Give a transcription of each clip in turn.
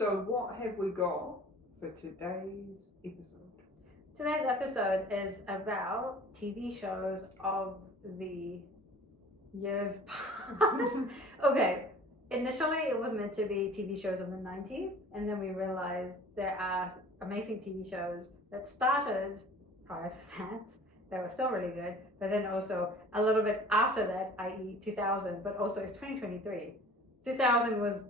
So what have we got for today's episode? Today's episode is about TV shows of the years past. Okay, initially it was meant to be TV shows of the 90's, and then we realized there are amazing TV shows that started prior to that. They were still really good, but then also a little bit after that, i.e. 2000s, but also it's 2023. 2000 was,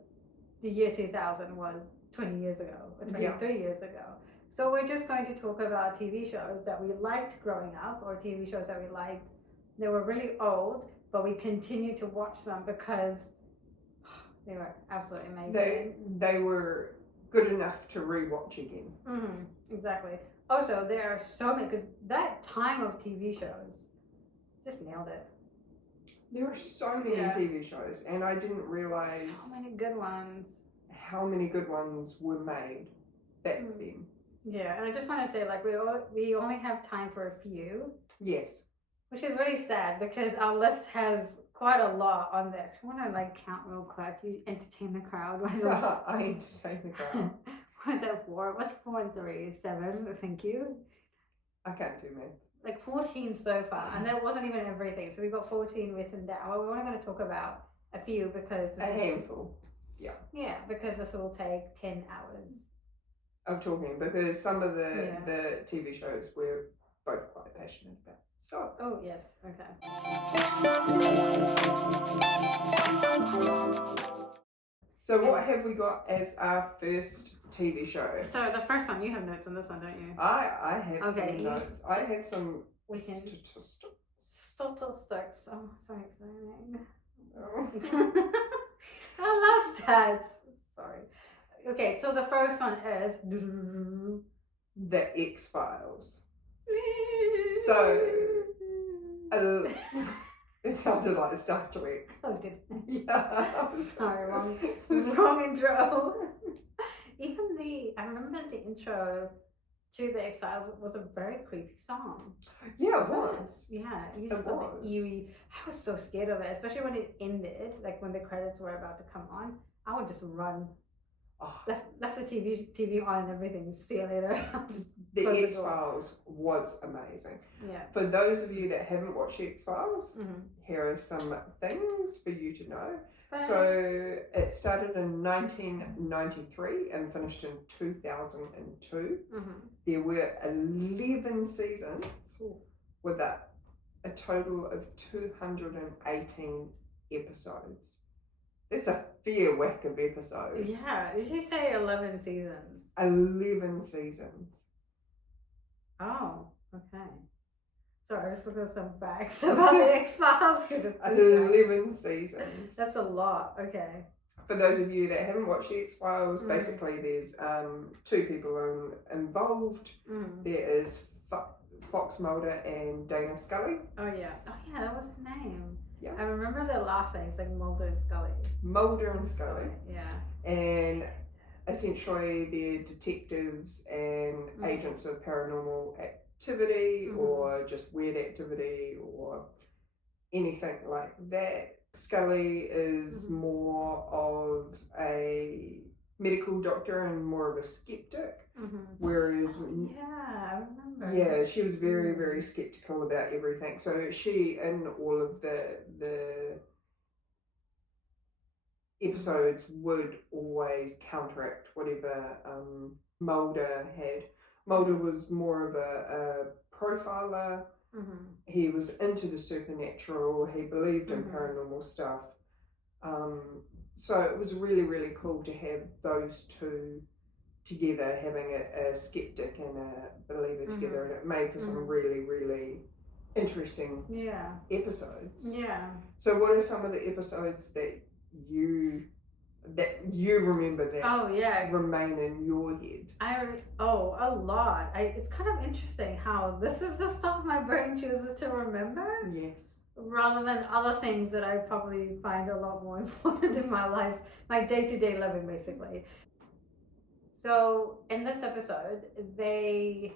the year 2000 was 20 years ago, or 23 years ago. So we're just going to talk about TV shows that we liked growing up, or TV shows that we liked. They were really old, but we continue to watch them because they were absolutely amazing. They were good enough to rewatch again. Exactly. Also, there are so many, because that time of TV shows just nailed it. There are so many TV shows, and I didn't realize so many good ones. How many good ones were made back then. Yeah, and I just want to say, like, we only have time for a few. Yes. Which is really sad because our list has quite a lot on there. I want to like count real quick. You entertain the crowd. I entertain the crowd. What is that 4? What's 4 and 3? 7. Thank you. I can't do math. Like 14 so far, and that wasn't even everything. So we got 14 written down. Well, we're only going to talk about a few because a handful. Yeah. Yeah, because this will take 10 hours of talking, because some of the TV shows we're both quite passionate about. So. Oh yes. Okay. So what have we got as our first TV show? So the first one, you have notes on this one, don't you? I have some notes. I have some statistics. Statistics. Oh, so exciting. Oh. I love stats. Sorry. Okay, so the first one is The X-Files. So it sounded like Star Trek. Oh, did it? Yeah. Sorry, wrong intro. Even I remember the intro to the X-Files was a very creepy song. Yeah, it was. Yeah, it used to be eerie. I was so scared of it, especially when it ended, like when the credits were about to come on. I would just run. Oh. Left the TV on and everything. See you later. The X-Files was amazing. Yeah. For those of you that haven't watched the X-Files, here are some things for you to know. Thanks. So it started in 1993 and finished in 2002. There were 11 seasons with a total of 218 episodes. It's a fair whack of episodes. Yeah, did you say 11 seasons? 11 seasons. Oh, okay. Sorry, I just looked at some facts about the X-Files. 11 seasons. That's a lot, okay. For those of you that haven't watched the X-Files, basically there's 2 people involved. There is Fox Mulder and Dana Scully. Oh yeah, that was her name. Yeah. I remember their last names, like Mulder and Scully. Mulder and Scully. Yeah. And essentially they're detectives and agents of paranormal activity or just weird activity or anything like that. Scully is more of a medical doctor and more of a skeptic, whereas I remember. Yeah, she was very, very skeptical about everything. So she, in all of the episodes, would always counteract whatever Mulder had. Mulder was more of a profiler. He was into the supernatural. He believed in paranormal stuff. So it was really, really cool to have those two together, having a skeptic and a believer together, and it made for some really, really interesting episodes. Yeah. So what are some of the episodes that you remember that remain in your head? A lot. It's kind of interesting how this is the stuff my brain chooses to remember. Yes. Rather than other things that I probably find a lot more important in my life, my day-to-day living, basically. So in this episode, they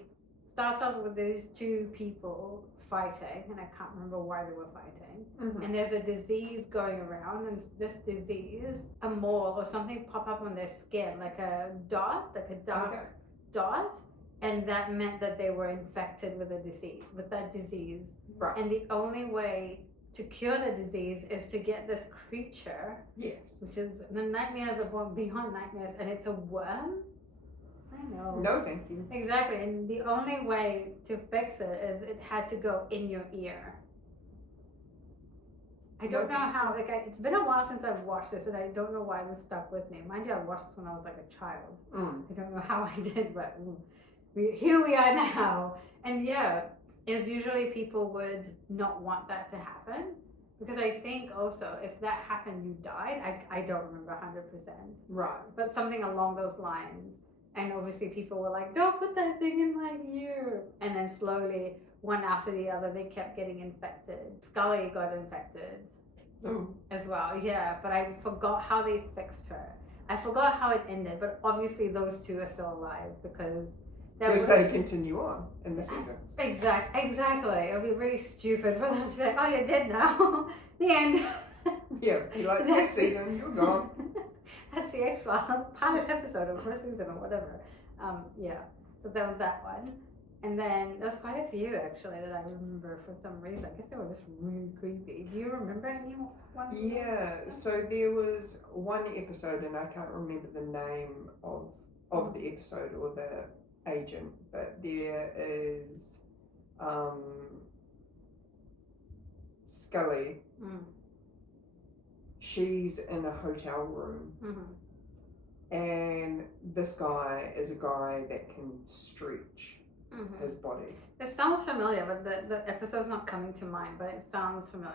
starts out with these two people fighting, and I can't remember why they were fighting. And there's a disease going around, and this disease, a mole or something pop up on their skin, like a dot, like a dark dot, and that meant that they were infected with that disease. Right. And the only way to cure the disease is to get this creature, Yes. which is the nightmares of beyond nightmares, and it's a worm. I know. No, thank you. Exactly, and the only way to fix it is it had to go in your ear. I don't know how. Like, it's been a while since I've watched this, and I don't know why this stuck with me. Mind you, I watched this when I was like a child. I don't know how I did, but here we are now. And yeah, it's usually people would not want that to happen, because I think also if that happened, you died. I don't remember 100%. Right. But something along those lines. And obviously people were like, don't put that thing in my ear. And then slowly, one after the other, they kept getting infected. Scully got infected as well. Yeah, but I forgot how they fixed her. I forgot how it ended, but obviously those two are still alive because they continue on in the seasons. Exactly. It would be really stupid for them to be like, oh, you're dead now. The end. Yeah, be like, this season, you're gone. That's the X-Files pilot episode of first season or whatever. Yeah, so that was that one. And then there was quite a few actually that I remember for some reason. I guess they were just really creepy. Do you remember any one? Yeah, so there was one episode, and I can't remember the name of the episode or the agent, but there is Scully. She's in a hotel room, and this guy is a guy that can stretch his body. It sounds familiar, but the episode's not coming to mind, but it sounds familiar.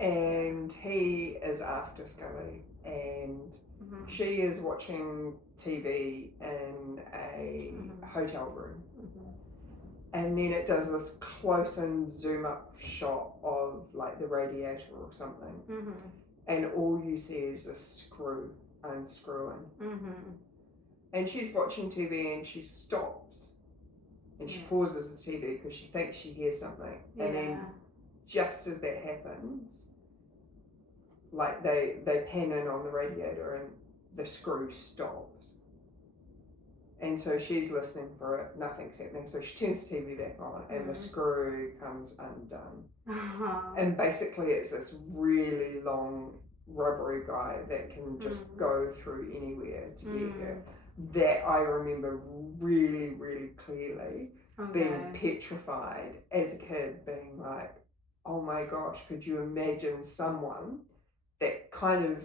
And he is after Scully, and she is watching TV in a hotel room. And then it does this close and zoom up shot of like the radiator or something. And all you see is a screw unscrewing. And she's watching TV and she stops. And she pauses the TV because she thinks she hears something. And then just as that happens, like they pan in on the radiator and the screw stops. And so she's listening for it, nothing's happening. So she turns the TV back on and the screw comes undone. And basically it's this really long rubbery guy that can just go through anywhere to get her. That I remember really, really clearly being petrified as a kid, being like, oh my gosh, could you imagine someone that kind of,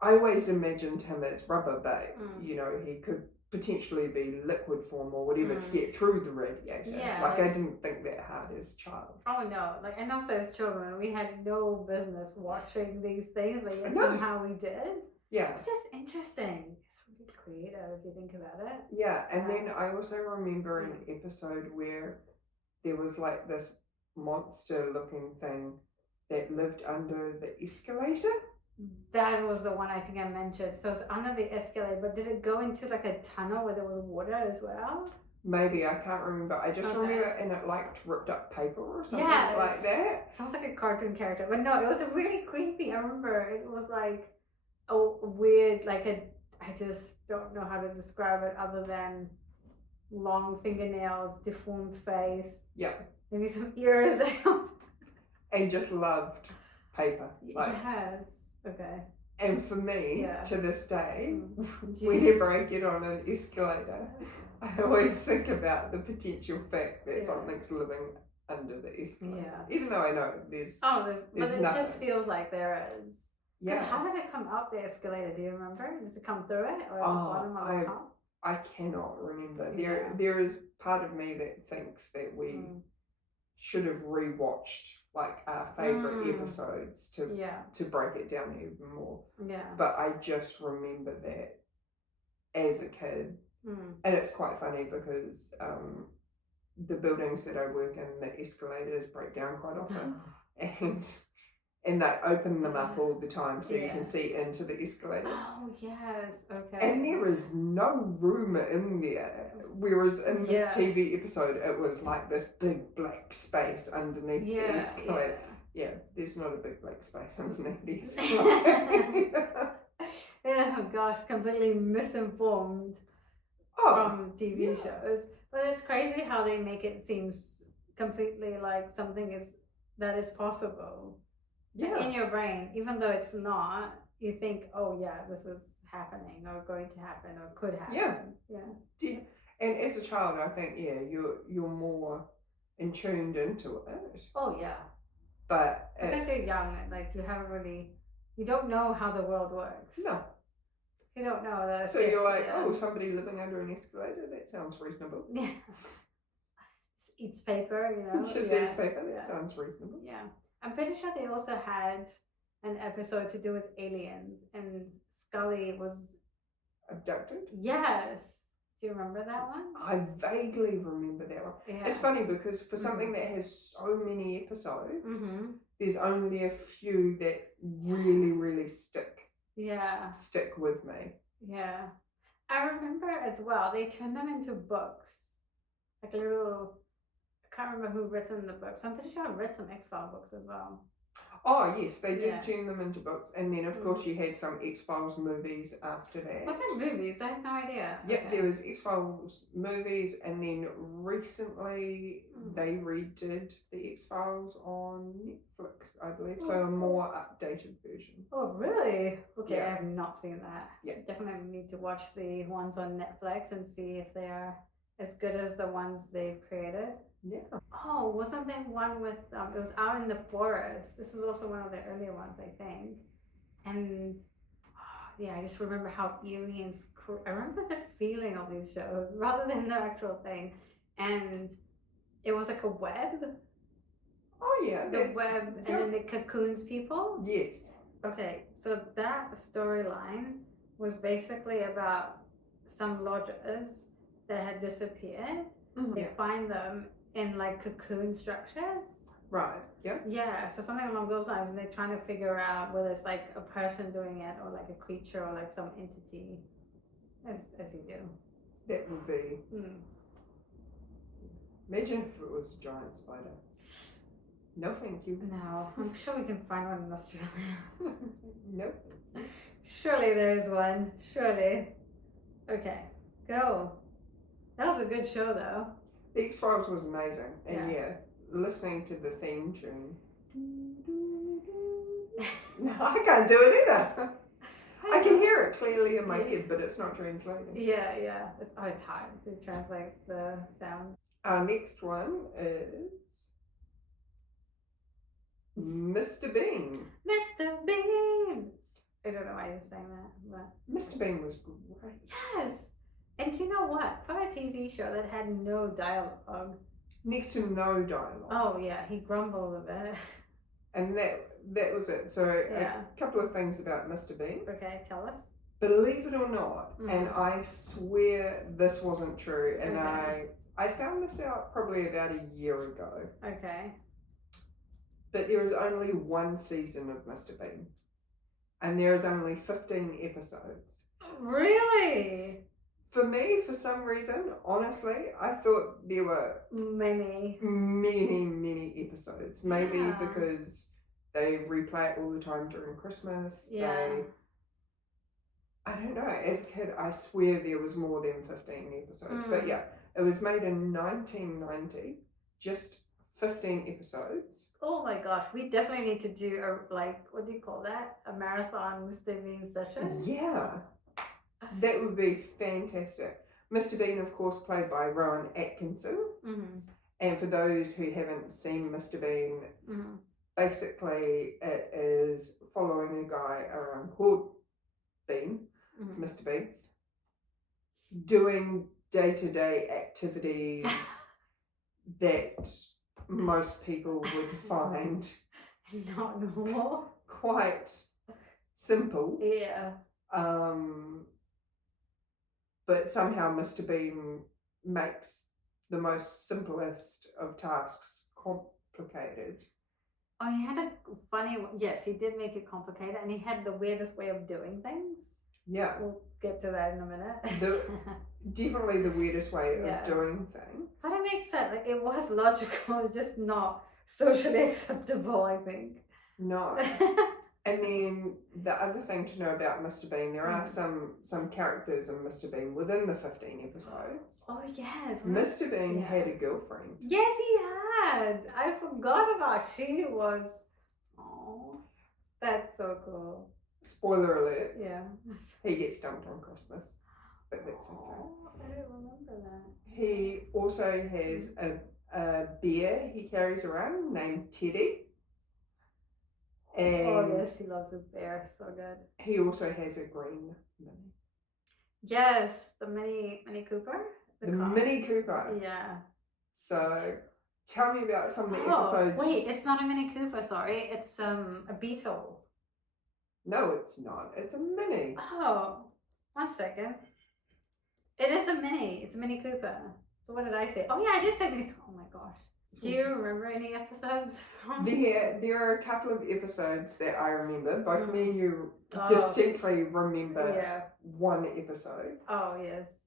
I always imagined him as rubber, but you know, he could potentially be liquid form or whatever to get through the radiator. Yeah, like I didn't think that hard as a child. Oh no, like, and also as children, we had no business watching these things, but yet somehow we did. Yeah. It's just interesting. It's really creative if you think about it. Yeah, and then I also remember an episode where there was like this monster looking thing that lived under the escalator. That was the one I think I mentioned. So it's under the escalator, but did it go into like a tunnel where there was water as well? Maybe, I can't remember. I just remember and it like ripped up paper or something like that. Sounds like a cartoon character, but no, it was really creepy. I remember it was like a weird, I just don't know how to describe it other than long fingernails, deformed face. Yeah. Maybe some ears. And just loved paper. Like, yes. Okay. And for me, to this day, whenever I get on an escalator, I always think about the potential fact that something's living under the escalator. Yeah. Even though I know there's but it nothing. Just feels like there is. Yeah. How did it come up the escalator? Do you remember? Does it come through it or at the bottom or the top? I cannot remember. There is part of me that thinks that we should have rewatched like our favorite episodes to break it down even more. Yeah. But I just remember that as a kid, and it's quite funny because the buildings that I work in, the escalators break down quite often, and they open them up all the time so you Yeah. can see into the escalators. Oh yes, okay. And there is no room in there. Whereas in this TV episode, it was like this big black space underneath the escalator. Yeah, there's not a big black space underneath the escalator. Oh gosh, completely misinformed from TV shows. But it's crazy how they make it seem completely like something that is possible. Yeah. In your brain, even though it's not, you think, oh yeah, this is happening or going to happen or could happen. Yeah. And as a child, I think you're more tuned into it. Oh yeah. But because you're young, like you don't know how the world works. No. You don't know that. So you're like, oh, somebody living under an escalator? That sounds reasonable. Yeah. Eats paper, Just eats paper. That sounds reasonable. Yeah. I'm pretty sure they also had an episode to do with aliens, and Scully was abducted. Yes. Do you remember that one? I vaguely remember that one. Yeah. It's funny because for something that has so many episodes, there's only a few that really, really stick with me. Yeah. I remember as well, they turned them into books. Like little, I can't remember who written the books. I'm pretty sure I read some X-Files books as well. Oh yes, they did turn them into books, and then of course you had some X-Files movies after that. Was it movies? I had no idea. Yep, there was X-Files movies, and then recently they redid the X-Files on Netflix, I believe, so a more updated version. Oh really? Okay, I have not seen that. Yeah, definitely need to watch the ones on Netflix and see if they are as good as the ones they've created. Yeah. Oh, wasn't there one with it was out in the forest? This was also one of the earlier ones, I think. And I just remember how eerie and I remember the feeling of these shows rather than the actual thing. And it was like a web. Oh yeah, the web, and then it cocoons people. Yes. Okay, so that storyline was basically about some lodgers that had disappeared. They find them in like cocoon structures. Right. Yeah. Yeah. So something along those lines, and they're trying to figure out whether it's like a person doing it or like a creature or like some entity, as you do. That would be. Imagine if it was a giant spider. No, thank you. No, I'm sure we can find one in Australia. Nope. Surely there is one. Surely. Okay, go. That was a good show, though. The X-Files was amazing, and listening to the theme tune. No, I can't do it either. I can hear it clearly in my head, but it's not translating. Yeah. It's hard to translate the sound. Our next one is Mr. Bean. Mr. Bean! I don't know why you're saying that, but... Mr. Bean was great. Yes! And do you know what? For a TV show that had no dialogue. Next to no dialogue. Oh yeah, he grumbled a bit. And that was it. So a couple of things about Mr. Bean. Okay, tell us. Believe it or not, and I swear this wasn't true, and I found this out probably about a year ago. Okay. But there is only one season of Mr. Bean. And there is only 15 episodes. Really? For me, for some reason, honestly, I thought there were many episodes. Maybe because they replay it all the time during Christmas. Yeah. I don't know. As a kid, I swear there was more than 15 episodes. But yeah, it was made in 1990. Just 15 episodes. Oh my gosh, we definitely need to do what do you call that? A marathon Mr. Bean session? Yeah. That would be fantastic. Mr. Bean, of course, played by Rowan Atkinson. And for those who haven't seen Mr. Bean, basically it is following a guy around called Bean, Mr. Bean, doing day-to-day activities that most people would find not normal, quite simple. Yeah. But somehow Mr. Bean makes the most simplest of tasks complicated. Oh, he had a funny one. Yes, he did make it complicated, and he had the weirdest way of doing things. Yeah. We'll get to that in a minute. Definitely the weirdest way Yeah. of doing things. But it makes sense. Like, it was logical, just not socially acceptable, I think. No. And then the other thing to know about Mr. Bean, there are some characters in Mr. Bean within the 15 episodes. Oh, yes. Mr. Bean had a girlfriend. Yes, he had. I forgot about she was. Oh, that's so cool. Spoiler alert. Yeah. He gets dumped on Christmas. But that's okay. Oh, I don't remember that. He also has a bear he carries around named Teddy. And oh yes, he loves his bear. So good. He also has a green Mini. Yes, the Mini Cooper. The Mini Cooper. Yeah. So tell me about some of the episodes. Wait, it's not a Mini Cooper. Sorry, it's a Beetle. No, it's not. It's a Mini. Oh, 1 second. It is a Mini. It's a Mini Cooper. So what did I say? Oh yeah, I did say Mini. Oh my gosh. Do you remember any episodes from? There are a couple of episodes that I remember. Both me and you distinctly remember one episode. Oh yes.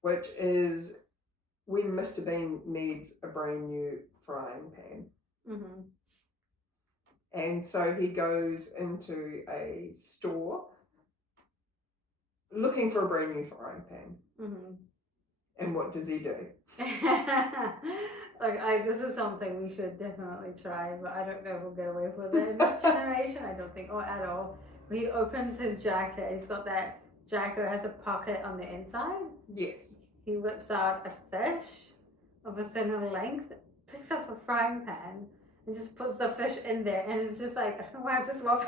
Which is when Mr. Bean needs a brand new frying pan. Mm-hmm. And so he goes into a store looking for a brand new frying pan. Mm-hmm. And what does he do? This is something we should definitely try, but I don't know if we'll get away with it in this generation. I don't think, or at all. He opens his jacket. He's got that jacket has a pocket on the inside. Yes. He whips out a fish of a similar length, picks up a frying pan, and just puts the fish in there. And it's just like, I don't know why I just love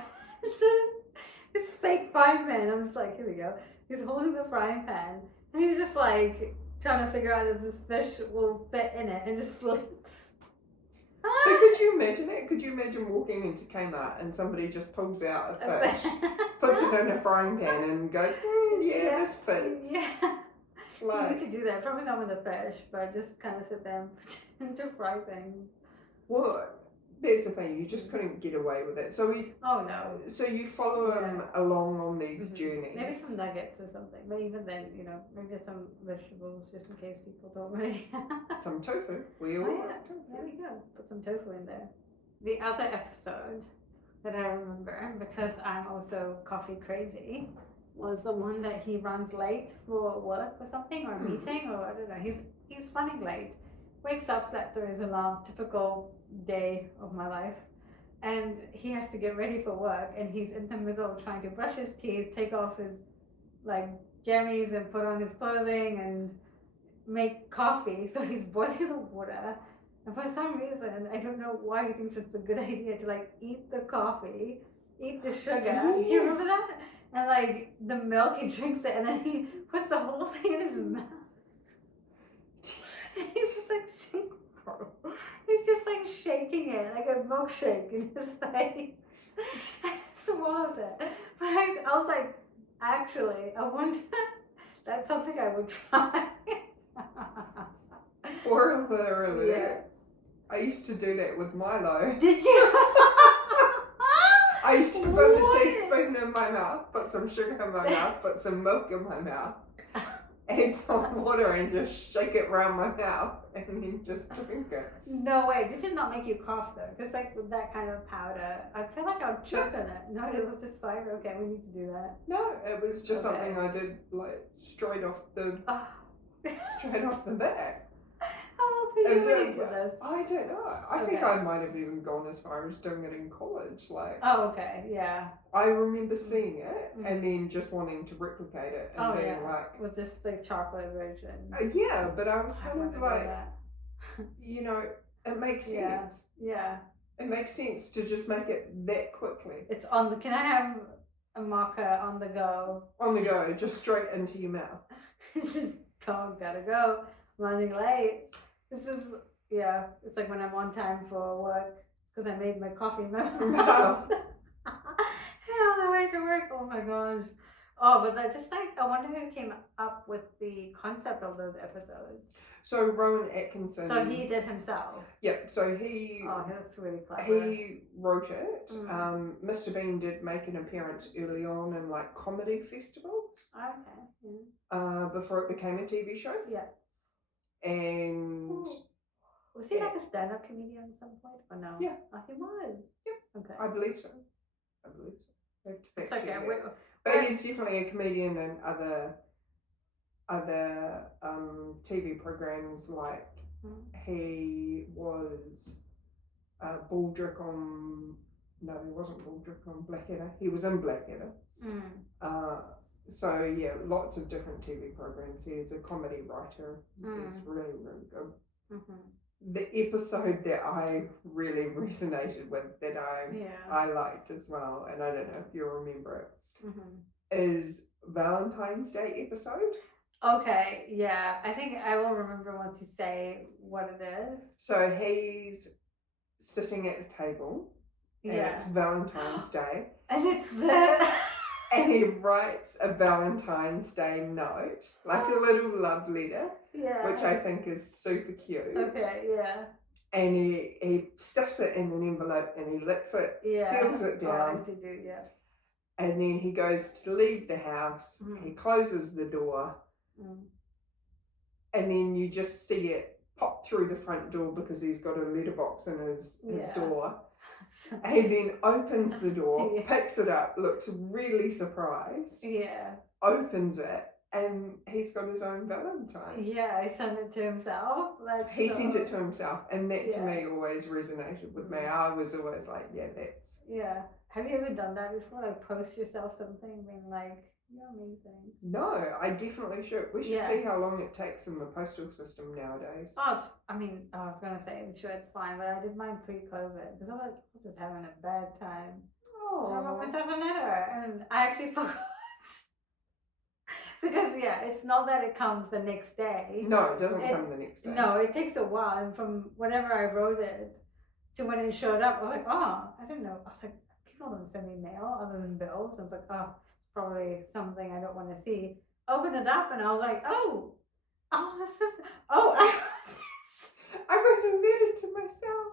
this fake frying pan. I'm just like, here we go. He's holding the frying pan, and he's just like trying to figure out if this fish will fit in it, and just flips. But could you imagine it? Could you imagine walking into Kmart and somebody just pulls out a fish, puts it in a frying pan, and goes, this fits. Yeah. Like, you need to do that. Probably not with a fish, but just kind of sit there and pretend to fry things. What? That's the thing. You just couldn't get away with it. So So you follow him along on these journeys. Maybe some nuggets or something. But even then, maybe some vegetables just in case people don't really. Some tofu. We all like tofu. There we go. Put some tofu in there. The other episode that I remember, because I'm also coffee crazy, was the one that he runs late for work or something, or a meeting, or I don't know. He's running late. Wakes up, slept through his alarm, typical day of my life, and he has to get ready for work, and he's in the middle of trying to brush his teeth, take off his jammies and put on his clothing and make coffee. So he's boiling the water, and for some reason, I don't know why he thinks it's a good idea to eat the coffee, eat the sugar. Yes. Do you remember that? And the milk, he drinks it, and then he puts the whole thing in his mouth. And he's just shaking. He's just shaking it like a milkshake in his face. And swallows it. But I was like, actually, I wonder. That's something I would try. Spoiler alert. Yeah. I used to do that with Milo. Did you? I used to put a teaspoon in my mouth, put some sugar in my mouth, put some milk in my mouth, add some water, and just shake it around my mouth, and then just drink it. No way. Did it not make you cough though? Because with that kind of powder, I feel like I would choke on it. No, it was just fine. Okay, we need to do that. No, it was just something I did straight off the bat. How old were you when you did this? I don't know. I think I might have even gone as far as doing it in college. Oh, okay, yeah. I remember seeing it and then just wanting to replicate it and being was this the chocolate version? Yeah, but I was kind of it makes sense. Yeah. It makes sense to just make it that quickly. It's on the. Can I have a mocha on the go? On the go, just straight into your mouth. Just gotta go. Running late. This is, it's like when I'm on time for work. It's because I made my coffee in my mouth. And on the way to work, oh my gosh. Oh, but that just like, I wonder who came up with the concept of those episodes. So Rowan Atkinson. So he did himself. Yep. So he. Oh, that's really clever. He wrote it. Mr. Bean did make an appearance early on in like comedy festivals. Okay. Yeah. Before it became a TV show. Yeah. And. Ooh. Was he like a stand-up comedian at some point, or no? Yeah. Oh, he was. Yeah. Okay. I believe so. I have to It's fact okay. check but he's definitely a comedian in other TV programs. Like he was Baldrick on. No, he wasn't Baldrick on Blackadder. He was in Blackadder. So yeah, lots of different TV programs. He's a comedy writer. He's really, really good. The episode that I really resonated with, that I liked as well, and I don't know if you'll remember it, is Valentine's Day episode. Okay, yeah. I think I will remember once you say what it is. So he's sitting at the table, and it's Valentine's Day. And it's the... And he writes a Valentine's Day note, like a little love letter, which I think is super cute. Okay, yeah. And he stuffs it in an envelope and he licks it, seals it down. Oh, I do, yeah. And then he goes to leave the house, he closes the door, and then you just see it pop through the front door because he's got a letterbox in his door. He then opens the door, picks it up, looks really surprised, opens it, and he's got his own Valentine. Yeah, he sent it to himself. He sent it to himself, and that to me always resonated with me. I was always like, that's... Yeah. Have you ever done that before? Like post yourself something being like, you're amazing. No, I definitely should. We should see how long it takes in the postal system nowadays. Oh, I was going to say, I'm sure it's fine, but I did mine pre-COVID because I was just having a bad time. Oh. I wrote myself a letter and I actually forgot. Because, it's not that it comes the next day. No, it doesn't come the next day. No, it takes a while. And from whenever I wrote it to when it showed up, I was like, oh, I don't know. I was like, people don't send me mail other than bills. I was like, oh, probably something I don't want to see. Opened it up and I was like, oh, this is, I wrote this. I wrote a letter to myself.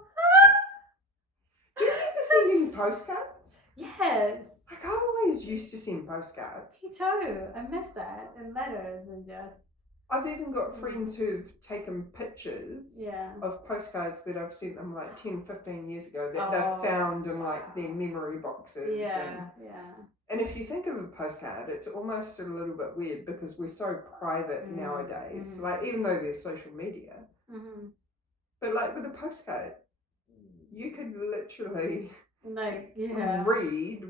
Do you ever send any postcards? Yes. Like I always used to send postcards. Me too. I miss that. And letters and just. I've even got friends who've taken pictures of postcards that I've sent them like 10, 15 years ago that they've found in like their memory boxes. And if you think of a postcard, it's almost a little bit weird because we're so private nowadays. Like even though there's social media, but like with a postcard, you could literally read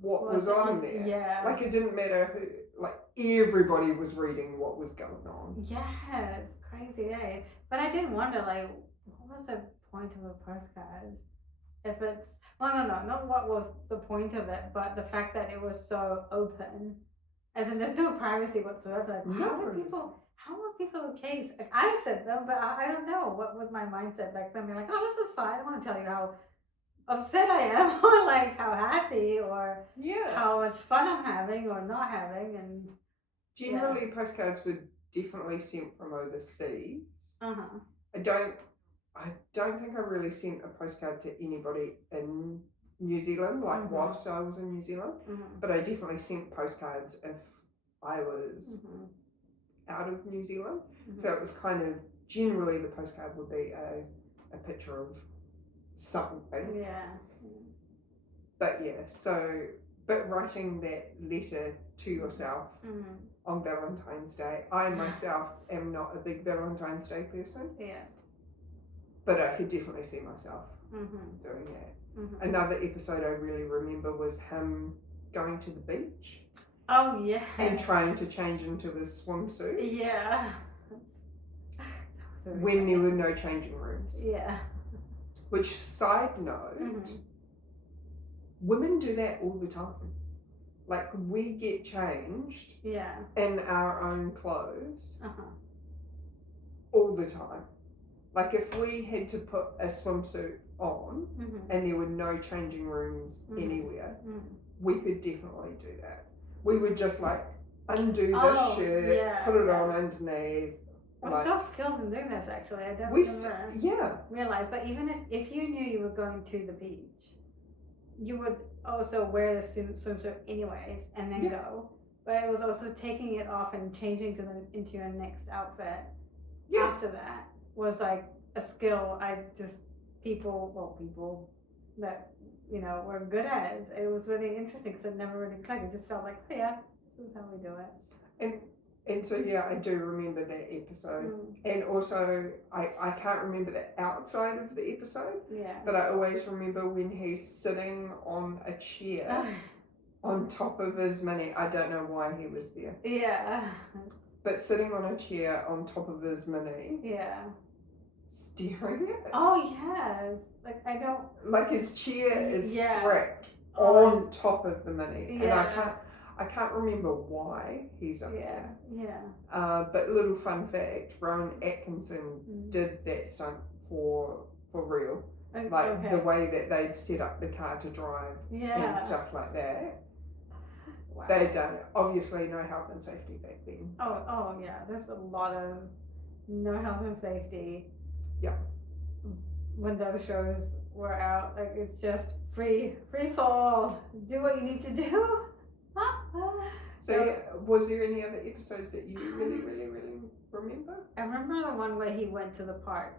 what was on there. Yeah. Like it didn't matter who. Like everybody was reading what was going on. Yeah, it's crazy, eh? But I did wonder, like, what was the point of a postcard? If it's no, not what was the point of it, but the fact that it was so open, as in there's no privacy whatsoever. Like, how were people okay? Like, I sent them, but I don't know what was my mindset back then. Being like, oh, this is fine. I don't want to tell you how upset I am, or like how happy, or how much fun I'm having or not having. And generally postcards were definitely sent from overseas. I don't think I really sent a postcard to anybody in New Zealand, like whilst I was in New Zealand, but I definitely sent postcards if I was out of New Zealand. So it was kind of, generally the postcard would be a picture of something. But writing that letter to yourself on Valentine's Day, I myself am not a big Valentine's Day person. But I could definitely see myself doing that. Another episode I really remember was him going to the beach. Oh yeah. And trying to change into his swimsuit. Yeah. When there were no changing rooms. Yeah. Which, side note, women do that all the time. Like, we get changed in our own clothes all the time. Like, if we had to put a swimsuit on and there were no changing rooms anywhere, we could definitely do that. we would just like undo the shirt, put it on underneath. We're so skilled in doing this, actually. I don't realize. But even if you knew you were going to the beach, you would also wear the swimsuit anyways and then go. But it was also taking it off and changing into your next outfit after that was like a skill people that, you know, were good at it. It was really interesting because it never really clicked. It just felt like, oh yeah, this is how we do it. And so, I do remember that episode. And also, I can't remember the outside of the episode. Yeah. But I always remember when he's sitting on a chair on top of his mini. I don't know why he was there. Yeah. But sitting on a chair on top of his mini. Yeah. Staring at it. Oh, yes. Like, I don't... Like, his chair is strapped on top of the mini. Yeah. And I can't remember why he's up there. Yeah. But little fun fact, Rowan Atkinson did that stunt for real. Like the way that they'd set up the car to drive and stuff like that. Wow. They'd done obviously no health and safety back then. Oh yeah, there's a lot of no health and safety. Yeah. When those shows were out, like it's just free fall. Do what you need to do. So, was there any other episodes that you really remember? I remember the one where he went to the park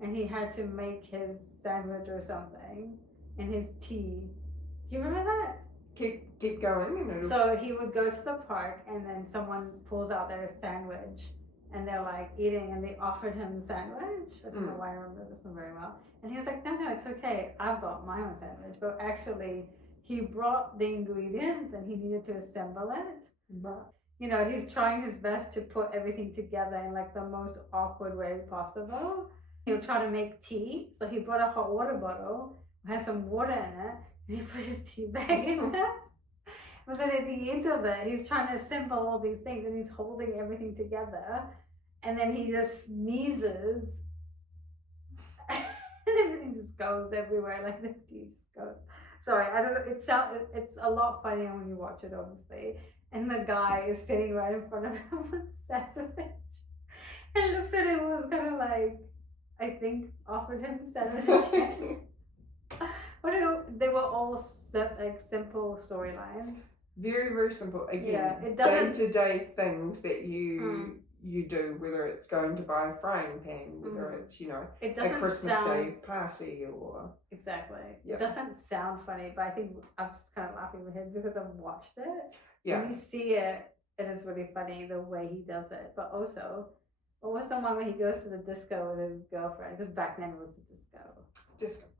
and he had to make his sandwich or something and his tea. Do you remember that? Keep going. So he would go to the park and then someone pulls out their sandwich and they're like eating and they offered him the sandwich. I don't know why I remember this one very well. And he was like, no, it's okay. I've got my own sandwich. But actually, he brought the ingredients and he needed to assemble it. Right. You know, he's trying his best to put everything together in like the most awkward way possible. He'll try to make tea. So he brought a hot water bottle, had some water in it, and he put his tea bag in it. But then at the end of it, he's trying to assemble all these things and he's holding everything together. And then he just sneezes. And everything just goes everywhere. Like the tea just goes. Sorry, I don't know. It's a lot funnier when you watch it, obviously. And the guy is sitting right in front of him with sandwich. And looks at him and was kind of like, I think, offered him sandwich again. But they were all like simple storylines. Very, very simple. Again, day-to-day things that you do, whether it's going to buy a frying pan, whether it's, you know, a Christmas Day party or... Exactly. Yep. It doesn't sound funny, but I think I'm just kind of laughing with him because I've watched it. Yeah. When you see it, it is really funny the way he does it. But also, what was the one where he goes to the disco with his girlfriend? Because back then it was a disco.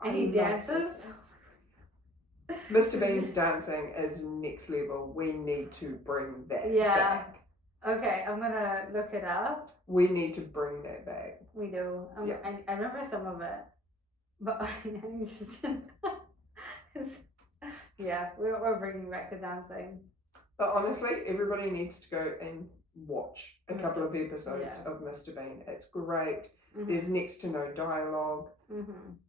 And he dances. Mr. Bean's dancing is next level. We need to bring that back. Okay, I'm gonna look it up. We need to bring that back. We do. I remember some of it, but I just we're bringing back the dancing. But honestly, everybody needs to go and watch a couple of episodes of Mr. Bean. It's great. There's next to no dialogue.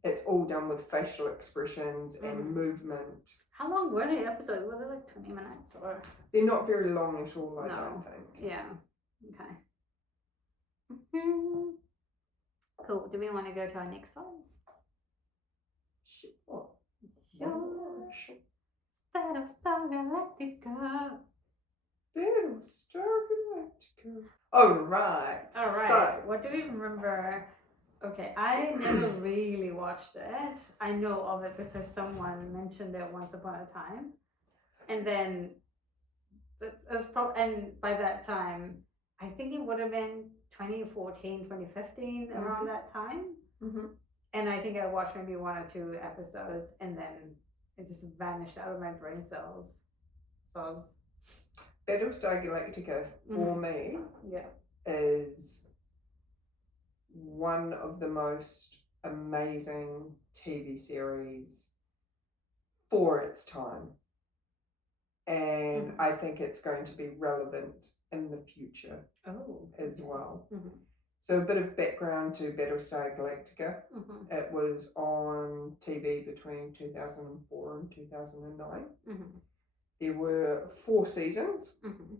It's all done with facial expressions and movement. How long were the episodes? Was it like 20 minutes or? They're not very long at all, I don't think. Yeah. Okay. Cool. Do we want to go to our next one? Sure. Battlestar Galactica. Battlestar Galactica. All right. So, what do we remember? Okay, I never really watched it. I know of it because someone mentioned it once upon a time. And then, and by that time, I think it would have been 2014, 2015, around that time. And I think I watched maybe 1 or 2 episodes and then it just vanished out of my brain cells. So, Battlestar Galactica, for me, is one of the most amazing TV series for its time. And I think it's going to be relevant in the future as well. So a bit of background to Battlestar Galactica. It was on TV between 2004 and 2009. There were 4 seasons Mm-hmm.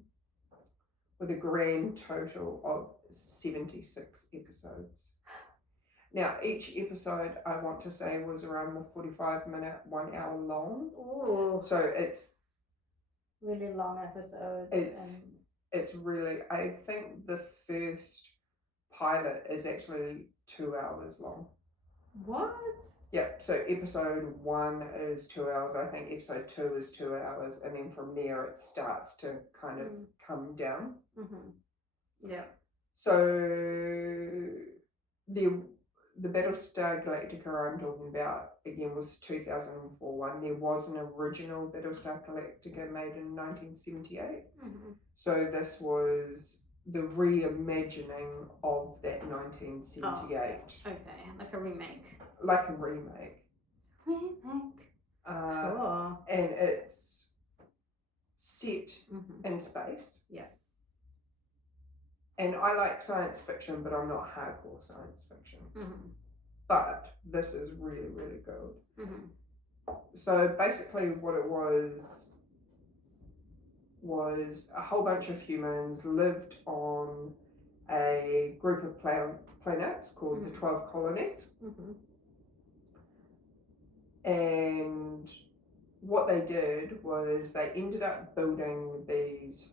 with a grand total of 76 episodes. Now, each episode, I want to say, was around the 45-minute, 1 hour long. Ooh. So it's really long episodes. It's really, I think the first pilot is actually 2 hours long. What? Yeah, so episode 1 is 2 hours. I think episode 2 is 2 hours. And then from there, it starts to kind of come down. Mm-hmm. Yeah. So the Battlestar Galactica I'm talking about, again, was 2004 one. There was an original Battlestar Galactica made in 1978. Mm-hmm. So this was the reimagining of that 1978. Oh, okay, like a remake. Like a remake. Remake. Cool. And it's set in space. Yeah. And I like science fiction, but I'm not hardcore science fiction. Mm-hmm. But this is really, really good. Mm-hmm. So basically what it was a whole bunch of humans lived on a group of planets called the 12 colonies. Mm-hmm. And what they did was they ended up building these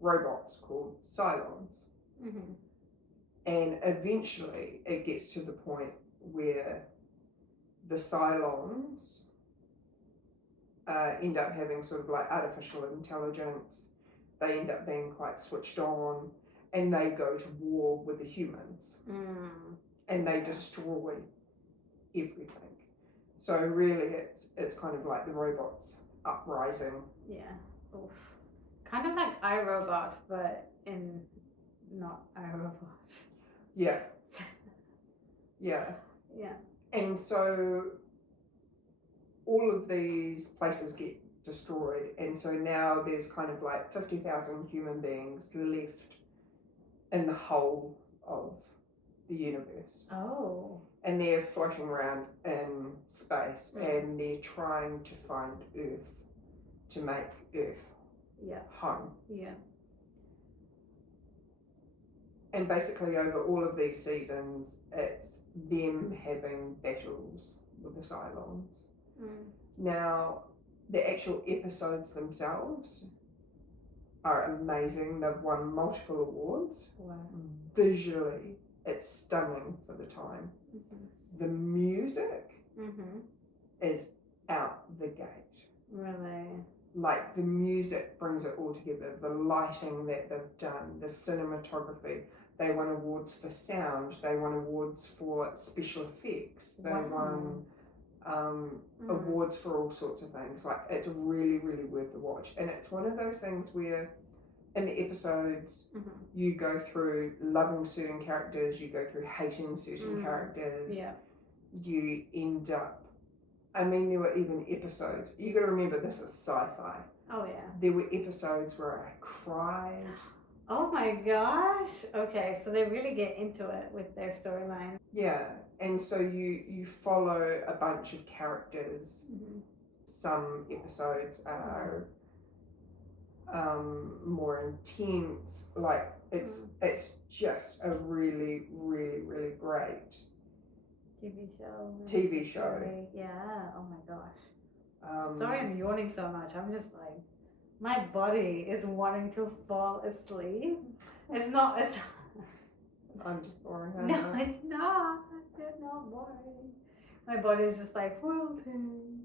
robots called Cylons. Mm-hmm. And eventually it gets to the point where the Cylons end up having sort of like artificial intelligence. They end up being quite switched on, and they go to war with the humans. And they destroy everything. So really it's kind of like the robots uprising. Yeah. Oof. Kind of like iRobot, but in not iRobot. Yeah. Yeah. Yeah. And so all of these places get destroyed, and so now there's kind of like 50,000 human beings left in the whole of the universe. Oh. And they're floating around in space, and they're trying to find Earth, to make Earth home. Yeah. And basically over all of these seasons, it's them having battles with the Cylons. Now, the actual episodes themselves are amazing. They've won multiple awards. Wow. Visually, it's stunning for the time. The music is out the gate. Really? Like, the music brings it all together. The lighting that they've done, the cinematography. They won awards for sound. They won awards for special effects. They won awards for all sorts of things. Like, it's really, really worth the watch. And it's one of those things where in the episodes you go through loving certain characters, you go through hating certain characters. Yeah. You end up, I mean, there were even episodes, you got to remember this is sci-fi. Oh yeah. There were episodes where I cried. Oh my gosh. Okay, so they really get into it with their storyline. Yeah, and so you follow a bunch of characters. Some episodes are more intense. Like, it's just a really, really, really great TV show. Yeah. Oh my gosh. Sorry, I'm yawning so much. I'm just like, my body is wanting to fall asleep. It's not. I'm just boring. No, it's not. It's not boring. My body's just like wilting.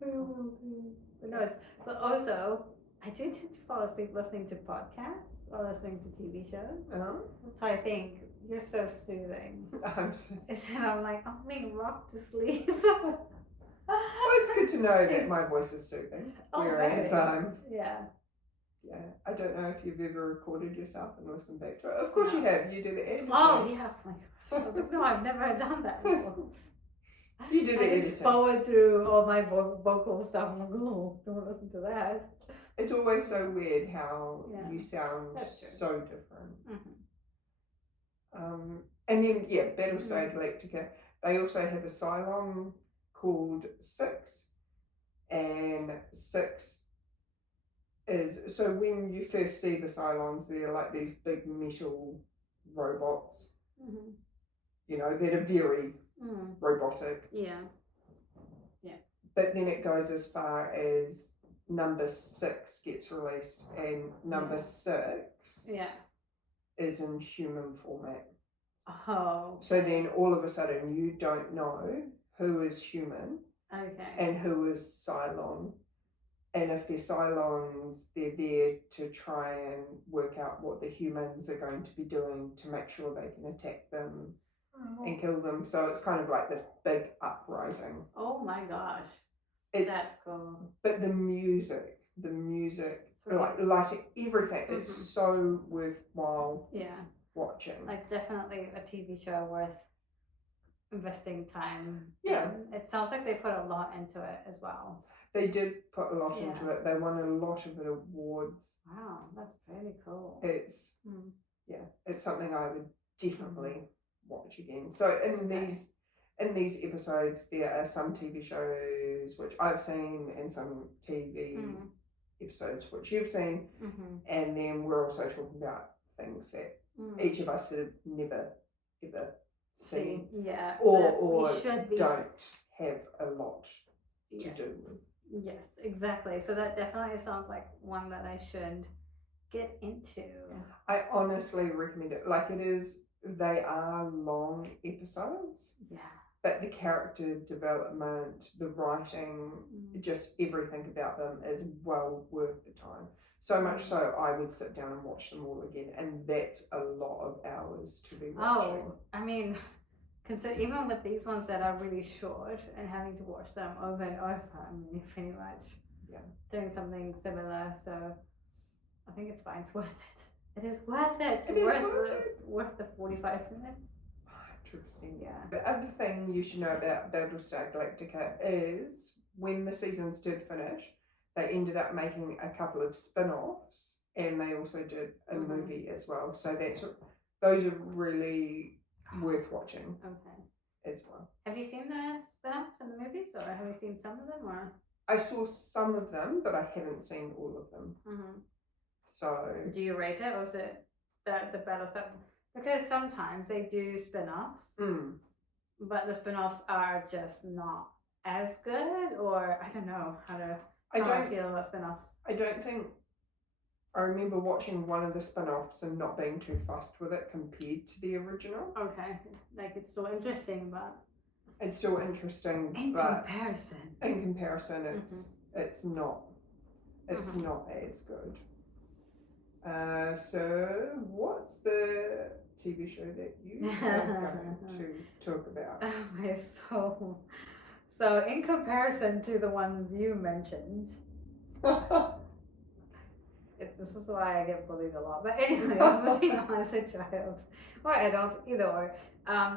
But no, but also I do tend to fall asleep listening to podcasts or listening to TV shows. So I think you're so soothing. I'm so And I'm like, I'm being rocked to sleep. Well, it's good to know that my voice is soothing. Whereas, yeah, I don't know if you've ever recorded yourself and listened back to it. Of course you have. You did it. Oh yeah, my gosh. I was like, no, I've never done that before. You did it. I just forward through all my vocal stuff. I'm like, oh, don't listen to that. It's always so weird how you sound so different. And then Battlestar Galactica. They also have a Cylon called 6, and 6 is, so when you first see the Cylons, they're like these big metal robots, you know, that are very robotic. Yeah. But then it goes as far as number 6 gets released, and number 6 is in human format. Oh. So then all of a sudden you don't know who is human and who is Cylon. And if they're Cylons, they're there to try and work out what the humans are going to be doing to make sure they can attack them and kill them. So it's kind of like this big uprising. Oh my gosh. That's cool. But the music, like everything, it's so worthwhile watching. Like definitely a TV show worth investing time in. It sounds like they put a lot into it as well. They did put a lot into it. They won a lot of awards. Wow, that's pretty cool. It's it's something I would definitely watch again. So in these episodes, there are some TV shows which I've seen and some TV episodes which you've seen, and then we're also talking about things that each of us have never ever seen, or don't have a lot to do with. Yes, exactly. So that definitely sounds like one that I should get into. I honestly recommend it. Like they are long episodes. Yeah. But the character development, the writing, just everything about them is well worth the time. So much so I would sit down and watch them all again, and that's a lot of hours to be watching. Oh, I mean, even with these ones that are really short and having to watch them over and over, I mean, you're pretty much doing something similar. So I think it's fine. It's worth it. It is worth it. It's worth the 45 minutes. 100%. Yeah. The other thing you should know about Battlestar Galactica is when the seasons did finish, they ended up making a couple of spin-offs, and they also did a movie as well. So those are really worth watching. As well. Have you seen the spin-offs and the movies, or have you seen some of them? Or I saw some of them, but I haven't seen all of them. So do you rate it, or is it the Battlestar? Because sometimes they do spin-offs, but the spin-offs are just not as good, or I don't know how I feel about spin-offs. I don't think I remember watching one of the spin-offs and not being too fussed with it compared to the original. Okay, like it's still interesting, but it's still interesting. In comparison, it's not as good. So what's the TV show that you are going to talk about? Oh my soul. So in comparison to the ones you mentioned, this is why I get bullied a lot. But anyways, moving on as a child or adult, either or.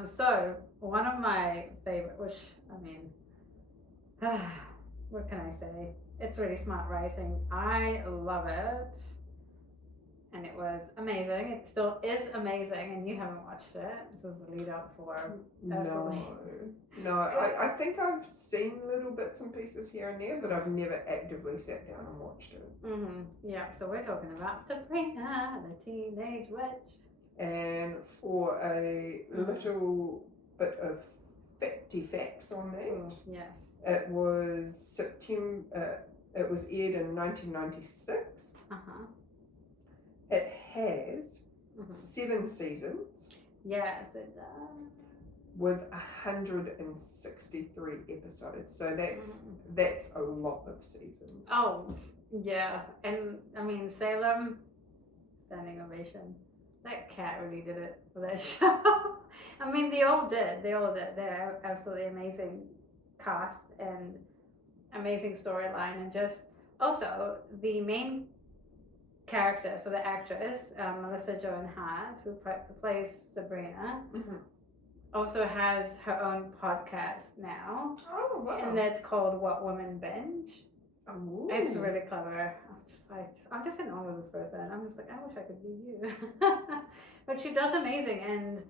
So one of my favorite, which I mean, what can I say? It's really smart writing. I love it. And it was amazing. It still is amazing, and you haven't watched it. This is the lead up for No. I think I've seen little bits and pieces here and there, but I've never actively sat down and watched it. Yeah, so we're talking about Sabrina the Teenage Witch. And for a little bit of facts on that, yes, it was it was aired in 1996. It has 7 seasons. Yes, it does. With 163 episodes. So that's a lot of seasons. Oh, yeah. And I mean, Salem, standing ovation. That cat really did it for that show. I mean, they all did. They're absolutely amazing cast and amazing storyline, and just also the main character, so the actress, Melissa Joan Hart, who plays Sabrina, also has her own podcast now. Oh, wow. And that's called What Women Binge. Ooh. It's really clever. I'm just in awe with this person. I'm just like, I wish I could be you. But she does amazing. And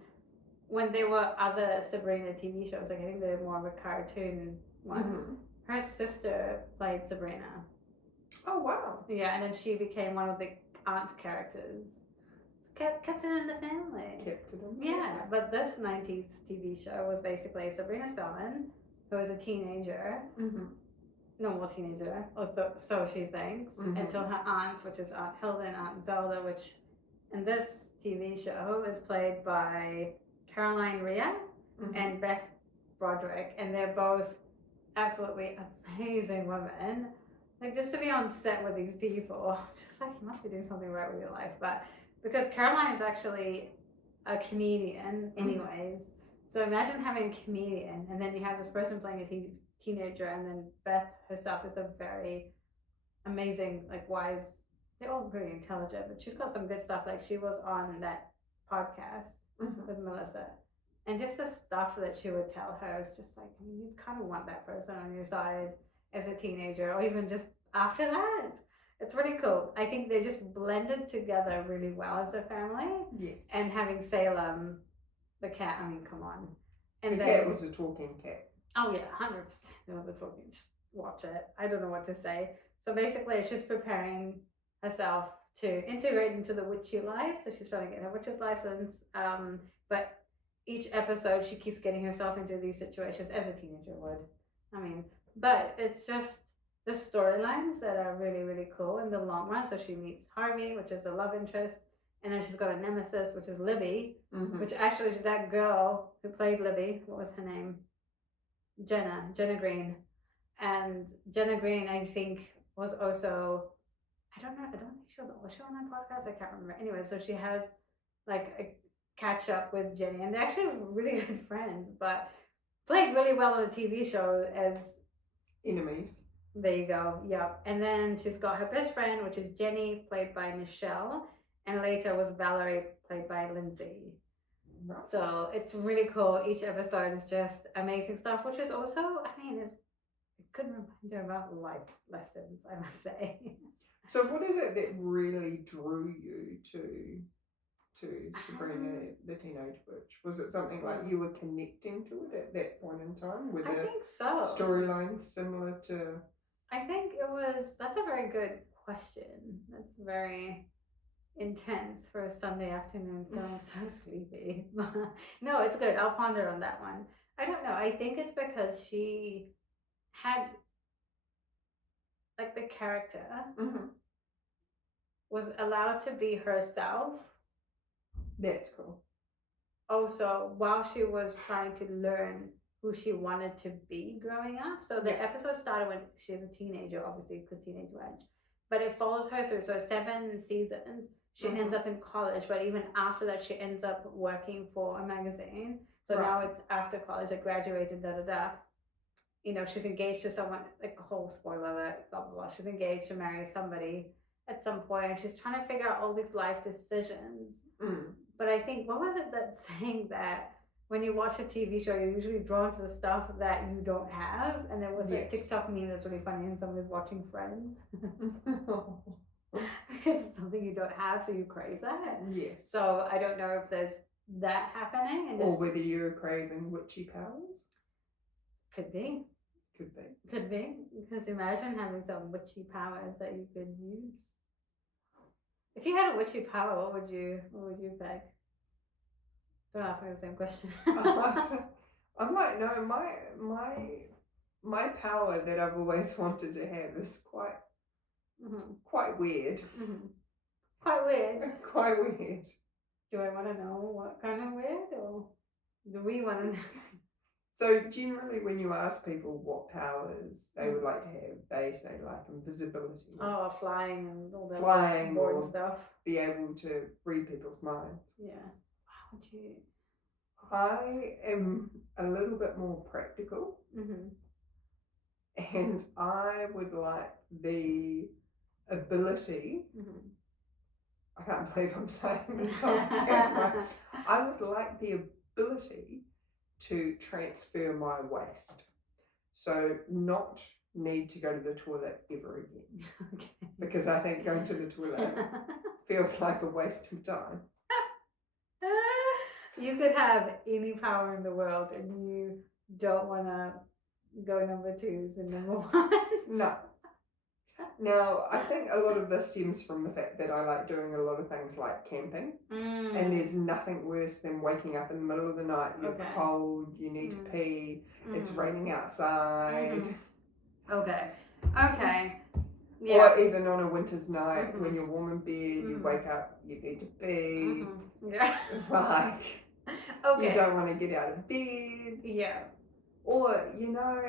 when there were other Sabrina TV shows, like I think they're more of a cartoon ones, her sister played Sabrina. Oh, wow. Yeah, and then she became one of the aunt characters. Kept it in the family. Kept it in the Yeah, family. but this 90s TV show was basically Sabrina Spellman, who was a teenager, normal teenager, or so she thinks, until her aunt, which is Aunt Hilda and Aunt Zelda, which in this TV show is played by Caroline Rhea and Beth Broderick, and they're both absolutely amazing women. Like, just to be on set with these people, I'm just like, you must be doing something right with your life. But because Caroline is actually a comedian anyways, so imagine having a comedian and then you have this person playing a teenager, and then Beth herself is a very amazing, like, wise, they're all very intelligent, but she's got some good stuff. Like, she was on that podcast with Melissa, and just the stuff that she would tell her is just like, I mean, you kind of want that person on your side as a teenager, or even just after that. It's really cool. I think they just blended together really well as a family. Yes. And having Salem, the cat, I mean, come on. And the cat was a talking cat. Oh yeah, 100%. It was a talking. Just watch it. I don't know what to say. So basically, she's preparing herself to integrate into the witchy life. So she's trying to get her witch's license. But each episode, she keeps getting herself into these situations as a teenager would. I mean, but it's just the storylines that are really, really cool in the long run. So she meets Harvey, which is a love interest. And then she's got a nemesis, which is Libby, which actually, that girl who played Libby, what was her name? Jenna Green. And Jenna Green, I think, was also, I don't think she was on that podcast? I can't remember. Anyway, so she has like a catch up with Jenny, and they're actually really good friends, but played really well on the TV show as enemies. There you go. Yeah. And then she's got her best friend, which is Jenny, played by Michelle, and later was Valerie, played by Lindsay. Right. So it's really cool. Each episode is just amazing stuff, which is also, I mean, is a good reminder about life lessons, I must say. So what is it that really drew you to Sabrina the Teenage Witch? Was it something like you were connecting to it at that point in time? Were I think so. Storylines similar to... I think it was, that's a very good question. That's very intense for a Sunday afternoon, feeling so sleepy. No, it's good. I'll ponder on that one. I don't know. I think it's because she had, like, the character was allowed to be herself. That's cool. Also, while she was trying to learn who she wanted to be growing up. So the episode started when she was a teenager, obviously, because Teenage Witch. But it follows her through. So 7 seasons. She ends up in college, but even after that, she ends up working for a magazine. So now it's after college, I graduated, You know, she's engaged to someone, like a whole spoiler alert, blah, blah, blah. She's engaged to marry somebody at some point, and she's trying to figure out all these life decisions. But I think, what was it that saying that when you watch a TV show, you're usually drawn to the stuff that you don't have? And there was a TikTok meme that's really funny, and someone was watching Friends. Because it's something you don't have, so you crave that. Yes. So I don't know if there's that happening. And or whether you're craving witchy powers. Could be. Because imagine having some witchy powers that you could use. If you had a witchy power, what would you pick? Don't ask me the same question. I'm like, no, my power that I've always wanted to have is quite weird. Quite weird. Quite weird. Do I want to know what kind of weird, or do we want to know? So generally, when you ask people what powers they would like to have, they say like invisibility. Oh, flying and all that. Flying or stuff. Be able to read people's minds. Yeah. How would you? I am a little bit more practical. And I would like the ability, I can't believe I'm saying this on camera, I would like the ability to transfer my waste. So not need to go to the toilet ever again. Okay. Because I think going to the toilet feels like a waste of time. You could have any power in the world and you don't want to go number 2s and number 1s. No. Now, I think a lot of this stems from the fact that I like doing a lot of things like camping. And there's nothing worse than waking up in the middle of the night, you're cold, you need to pee, it's raining outside. Okay. Yeah. Or even on a winter's night when you're warm in bed, you wake up, you need to pee. Yeah. Like, you don't want to get out of bed. Yeah. Or, you know,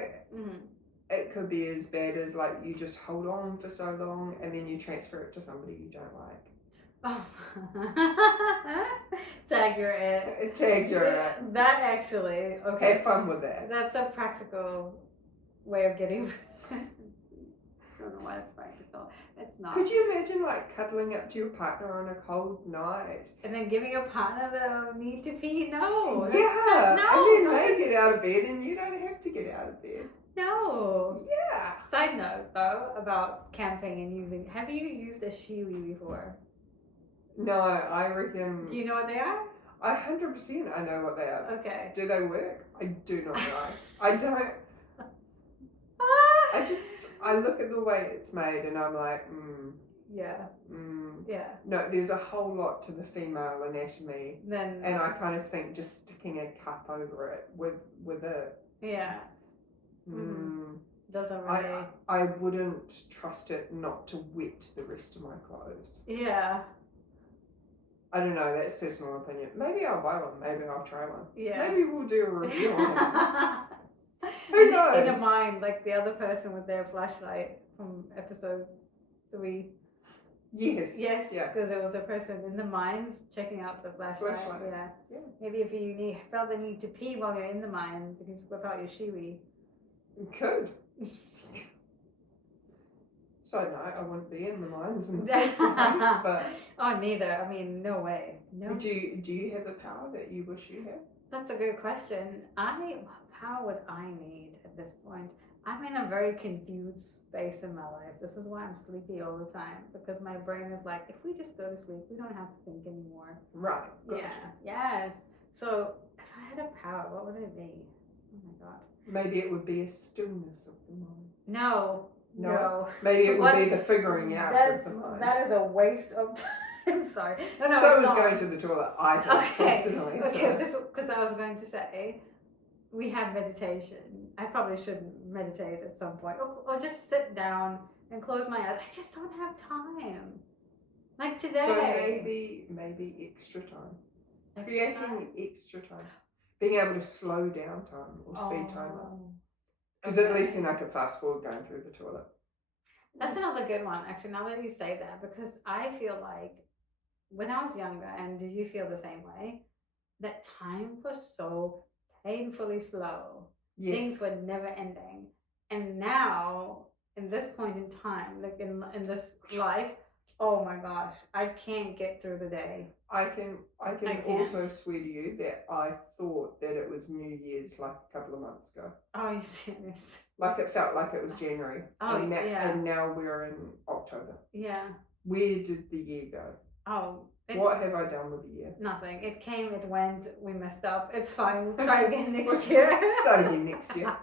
it could be as bad as like you just hold on for so long and then you transfer it to somebody you don't like. Oh. Tag your it. Tag your it. That actually, okay. Have fun with that. That's a practical way of getting. I don't know why it's practical. It's not. Could you imagine like cuddling up to your partner on a cold night? And then giving your partner the need to pee? No. Yeah. No. And then they get out of bed and you don't have to get out of bed. No. Yeah. Side note though about camping and using. Have you used a shiwi before? No, I reckon. Do you know what they are? 100% I know what they are. Okay. Do they work? I do not know. I don't. I look at the way it's made and I'm like, Yeah. Yeah. No, there's a whole lot to the female anatomy. Then. And I kind of think just sticking a cup over it with it. Yeah. Doesn't really. I wouldn't trust it not to wet the rest of my clothes. Yeah. I don't know, that's personal opinion. Maybe I'll buy one, maybe I'll try one. Yeah. Maybe we'll do a review on it. Who knows? In a mind, like the other person with their flashlight from episode 3. Yes. Yes, yeah. Because it was a person in the mines checking out the flashlight. Yeah. Maybe if you felt the need to pee while you're in the mines, you can just whip out your shiwi. You could. Side note, I wouldn't be in the mines in the first place, but... Oh, neither. I mean, no way. No. Do you have a power that you wish you had? That's a good question. What power would I need at this point? I'm in a very confused space in my life. This is why I'm sleepy all the time, because my brain is like, if we just go to sleep, we don't have to think anymore. Right. Gotcha. Yeah. Yes. So if I had a power, what would it be? Oh my God. Maybe it would be a stillness of the mind. No. Maybe it would be the figuring out of the mind. That is a waste of time. I'm sorry. No, so I was going to the toilet, I think, personally. Okay, because I was going to say, we have meditation. I probably should meditate at some point. Or just sit down and close my eyes. I just don't have time. Like today. So maybe extra time. Creating extra time. Being able to slow down time or speed time up. Because at least then I could fast forward going through the toilet. That's another good one, actually, now that you say that, because I feel like when I was younger, and did you feel the same way, that time was so painfully slow. Yes. Things were never ending. And now, in this point in time, like in this life, oh my gosh, I can't get through the day. I can also swear to you that I thought that it was New Year's like a couple of months ago. Oh, you serious? Like it felt like it was January. Oh, yeah. And now we're in October. Yeah. Where did the year go? Oh. What have I done with the year? Nothing. It came, it went, we messed up. It's fine. We'll try again next year. Start again next year.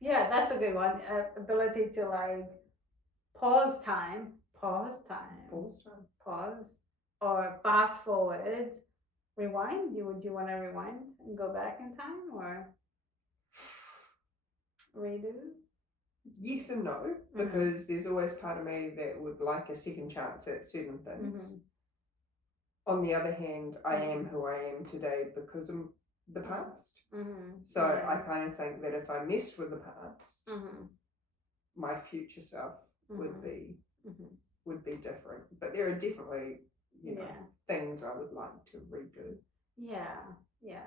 Yeah, that's a good one. Ability to like pause time. Or fast forward, rewind. Would you want to rewind and go back in time or redo? Yes and no, because there's always part of me that would like a second chance at certain things. On the other hand, I am who I am today because of the past. So I kind of think that if I messed with the past, my future self would be different. But there are definitely, you know, things I would like to redo. Yeah.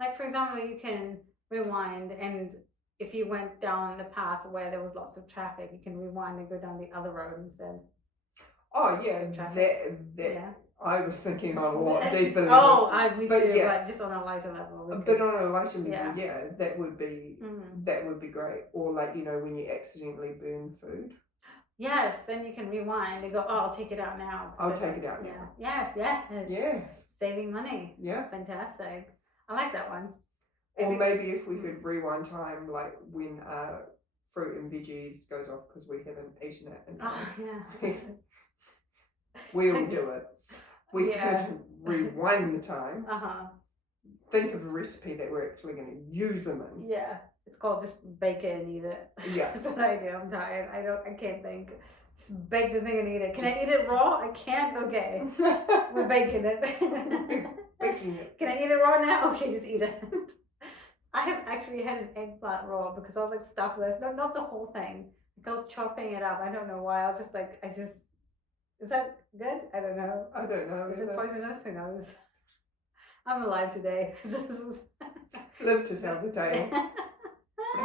Like for example, you can rewind, and if you went down the path where there was lots of traffic, you can rewind and go down the other road instead. Oh yeah, that I was thinking on a lot deeper level. Oh, me too, but just on a lighter level. But on a lighter level, that would be great. Or like, you know, when you accidentally burn food. Yes, then you can rewind and go, oh, I'll take it out now. I'll take it out now. Yes. Saving money. Yeah. Fantastic. I like that one. Or maybe if we could rewind time, like when fruit and veggies goes off because we haven't eaten it. And yeah. we all do it. We Yeah. could rewind the time, Uh-huh. think of a recipe that we're actually going to use them in. Yeah. It's called just bake it and eat it. Yeah. That's what I do. I'm tired. I can't think. Just bake the thing and eat it. Can I eat it raw? I can't? Okay. We're baking it. Baking it. Can I eat it raw now? Okay, just eat it. I have actually had an eggplant raw because I was like stuffless. No, not the whole thing. Like I was chopping it up. I don't know why. I was just like, is that good? I don't know. I don't know. Is it poisonous? Who knows? I'm alive today. Live to tell the tale.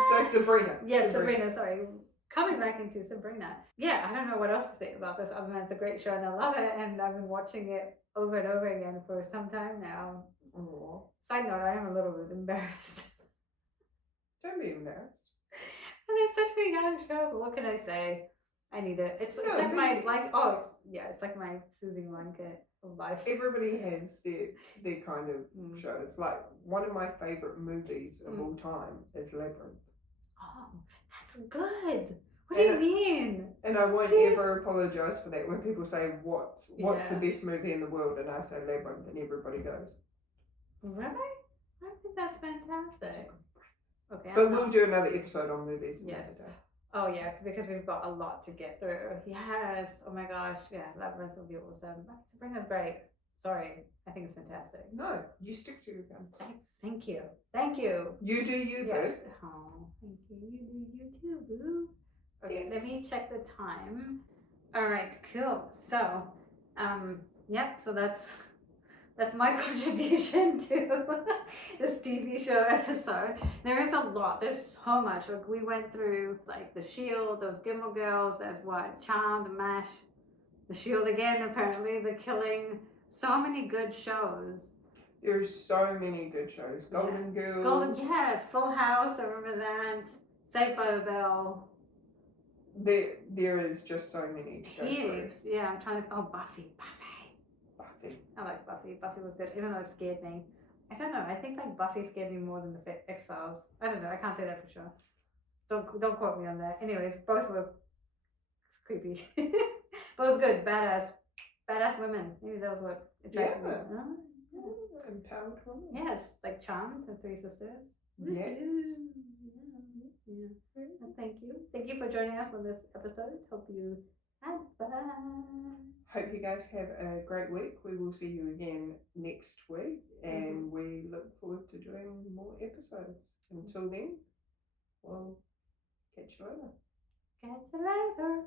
So Sabrina. Yes, Sabrina, sorry. Coming back into Sabrina. Yeah, I don't know what else to say about this other than it's a great show and I love it and I've been watching it over and over again for some time now. Aww. Side note, I am a little bit embarrassed. Don't be embarrassed. And it's such a young show, but what can I say? I need it. It's No, like my it's like my soothing blanket of life. Everybody has their kind of show. It's like one of my favourite movies of all time is Labyrinth. Oh, that's good. What do you mean? And I won't ever apologise for that when people say what's the best movie in the world and I say Labyrinth and everybody goes. Really? I think that's fantastic. Okay. But we'll do another episode on movies. Yes. Oh yeah, because we've got a lot to get through. Yes. Oh my gosh. Yeah, Labyrinth will be awesome. Sabrina's great. Sorry, I think it's fantastic. No, you stick to your gun. Thank you. Thank you. You do you, yes. boo. Oh, thank you. You do you too, boo. Okay, Thanks. let me check the time. All right, cool. So, yep. So that's my contribution to this TV show episode. There is a lot. There's so much. Like we went through like The Shield, those Gilmore Girls, as what Charmed, MASH, The Shield again. Apparently, The Killing. So many good shows. There's so many good shows. Golden Girls. Yes, Full House. I remember that. Saved by the Bell. There is just so many to go through. Yeah, I'm trying to. Oh, Buffy. Buffy. I like Buffy. Buffy was good, even though it scared me. I don't know. I think like Buffy scared me more than the X-Files. I don't know. I can't say that for sure. Don't quote me on that. Anyways, both were creepy, but it was good. Badass women. Maybe that was what attracted me. Empowered women. Yes, like Charmed, the Three Sisters. Yes. Yeah. Thank you. Thank you for joining us on this episode. Hope you had fun. Hope you guys have a great week. We will see you again next week and we look forward to doing more episodes. Until then, we'll catch you later. Catch you later.